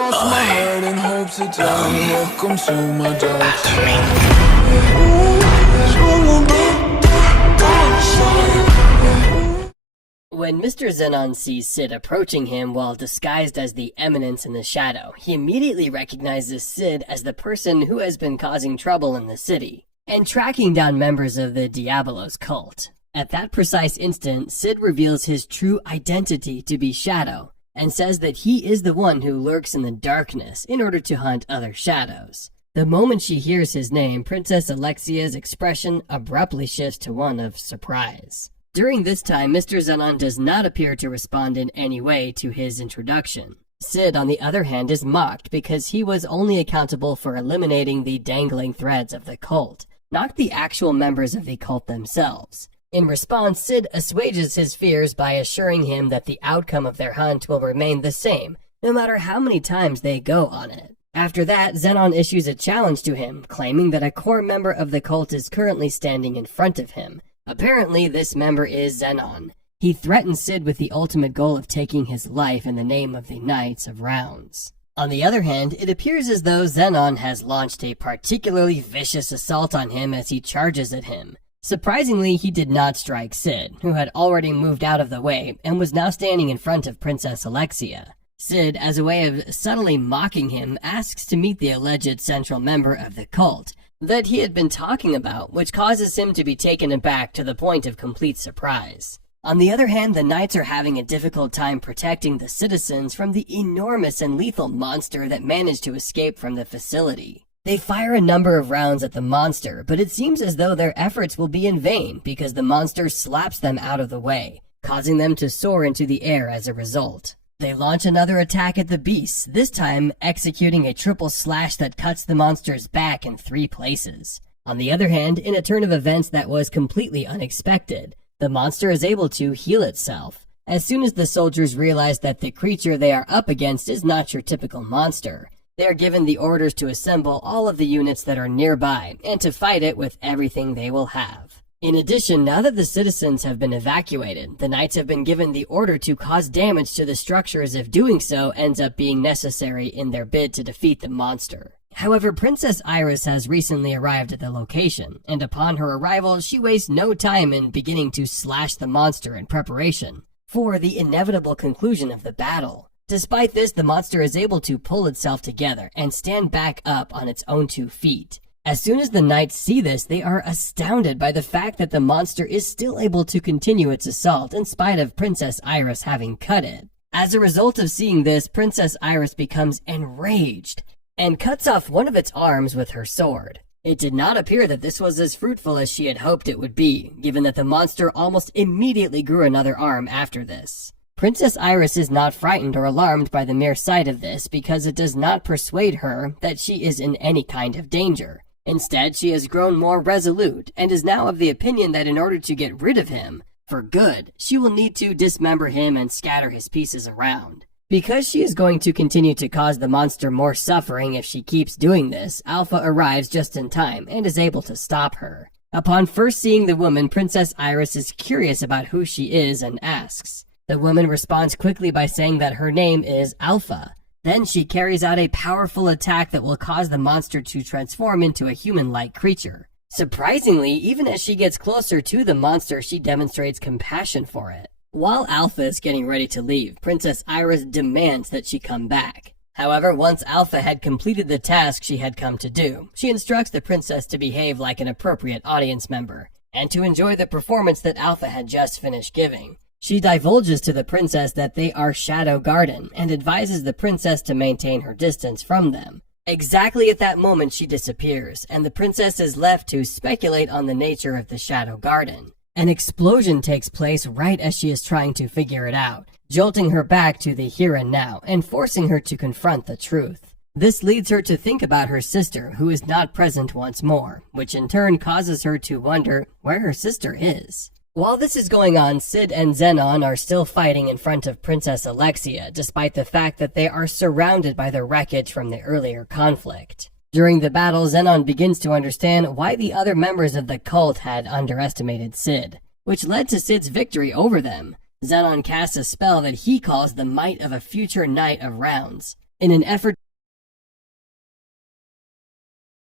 Cross my heart and hope to die. Welcome to my dark side. When Mr. Zenon sees Sid approaching him while disguised as the Eminence in the shadow, he immediately recognizes Sid as the person who has been causing trouble in the city and tracking down members of the Diabolos cult. At that precise instant, Sid reveals his true identity to be Shadow and says that he is the one who lurks in the darkness in order to hunt other shadows. The moment she hears his name, Princess Alexia's expression abruptly shifts to one of surprise. During this time, Mr. Zenon does not appear to respond in any way to his introduction. Sid, on the other hand, is mocked because he was only accountable for eliminating the dangling threads of the cult, not the actual members of the cult themselves. In response, Sid assuages his fears by assuring him that the outcome of their hunt will remain the same, no matter how many times they go on it. After that, Zenon issues a challenge to him, claiming that a core member of the cult is currently standing in front of him. Apparently, this member is Zenon. He threatens Sid with the ultimate goal of taking his life in the name of the Knights of Rounds. On the other hand, it appears as though Zenon has launched a particularly vicious assault on him as he charges at him. Surprisingly, he did not strike Sid, who had already moved out of the way and was now standing in front of Princess Alexia. Sid, as a way of subtly mocking him, asks to meet the alleged central member of the cult that he had been talking about, which causes him to be taken aback to the point of complete surprise. On the other hand, the Knights are having a difficult time protecting the citizens from the enormous and lethal monster that managed to escape from the facility. They fire a number of rounds at the monster, but it seems as though their efforts will be in vain because the monster slaps them out of the way, causing them to soar into the air as a result. They launch another attack at the beasts, this time executing a triple slash that cuts the monster's back in 3 places. On the other hand, in a turn of events that was completely unexpected, the monster is able to heal itself. As soon as the soldiers realize that the creature they are up against is not your typical monster, they are given the orders to assemble all of the units that are nearby and to fight it with everything they will have. In addition, now that the citizens have been evacuated, the Knights have been given the order to cause damage to the structures if doing so ends up being necessary in their bid to defeat the monster. However, Princess Iris has recently arrived at the location, and upon her arrival, she wastes no time in beginning to slash the monster in preparation for the inevitable conclusion of the battle. Despite this, the monster is able to pull itself together and stand back up on its own 2 feet. As soon as the Knights see this, they are astounded by the fact that the monster is still able to continue its assault in spite of Princess Iris having cut it. As a result of seeing this, Princess Iris becomes enraged and cuts off one of its arms with her sword. It did not appear that this was as fruitful as she had hoped it would be, given that the monster almost immediately grew another arm after this. Princess Iris is not frightened or alarmed by the mere sight of this because it does not persuade her that she is in any kind of danger. Instead, she has grown more resolute and is now of the opinion that in order to get rid of him, for good, she will need to dismember him and scatter his pieces around. Because she is going to continue to cause the monster more suffering if she keeps doing this, Alpha arrives just in time and is able to stop her. Upon first seeing the woman, Princess Iris is curious about who she is and asks. The woman responds quickly by saying that her name is Alpha. Then she carries out a powerful attack that will cause the monster to transform into a human-like creature. Surprisingly, even as she gets closer to the monster, she demonstrates compassion for it. While Alpha is getting ready to leave, Princess Iris demands that she come back. However, once Alpha had completed the task she had come to do, she instructs the princess to behave like an appropriate audience member and to enjoy the performance that Alpha had just finished giving. She divulges to the princess that they are Shadow Garden and advises the princess to maintain her distance from them. Exactly at that moment she disappears, and the princess is left to speculate on the nature of the Shadow Garden. An explosion takes place right as she is trying to figure it out, jolting her back to the here and now and forcing her to confront the truth. This leads her to think about her sister, who is not present once more, which in turn causes her to wonder where her sister is. While this is going on, Sid and Zenon are still fighting in front of Princess Alexia, despite the fact that they are surrounded by the wreckage from the earlier conflict. During the battle, Zenon begins to understand why the other members of the cult had underestimated Sid, which led to Sid's victory over them. Zenon casts a spell that he calls the Might of a Future Knight of Rounds. In an effort